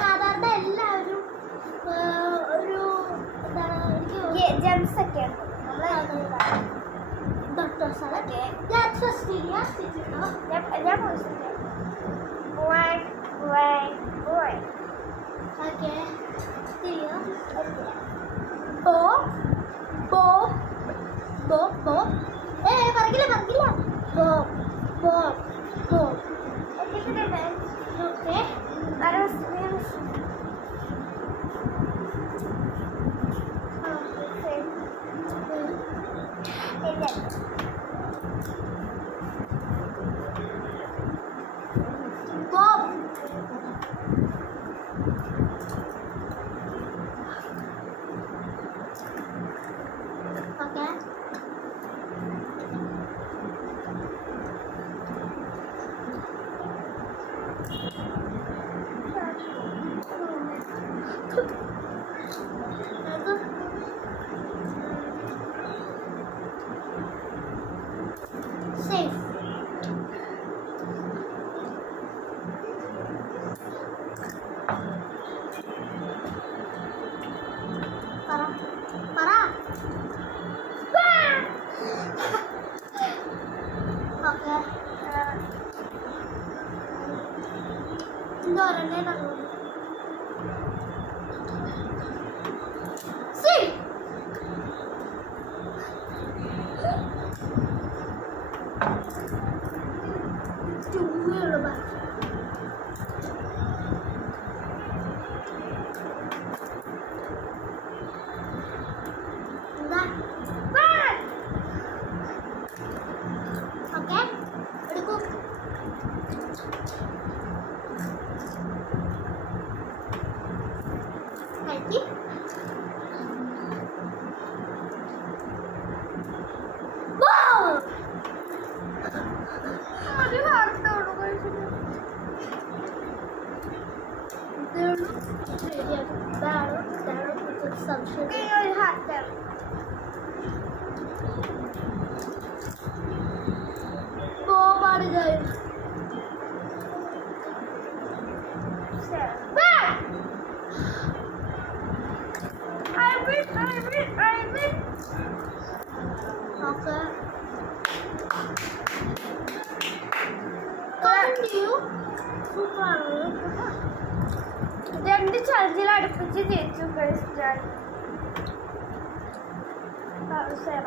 സാധാരണ എല്ലാവരും ഒരു ജെംസ് ഒക്കെ ഡോക്ടേഴ്സാണ്. ഞാൻ പോയിട്ടുണ്ട്. ഓക്കെ പറകില്ല okay safe. Para. Okay. See. Too weird about it. Okay, എടുക്കൂ. കഴിക്ക്. അത് വാർത്തോളൂ കഴിച്ചിട്ട്. സംശയം ഒരു ഹാർട്ടാണ്. പോവാണ് ഞാൻ. Okay. Continue. Super. രണ്ട് ചലഞ്ചിൽ അടുപ്പിച്ച് ജയിച്ചു കഴിച്ചാൽ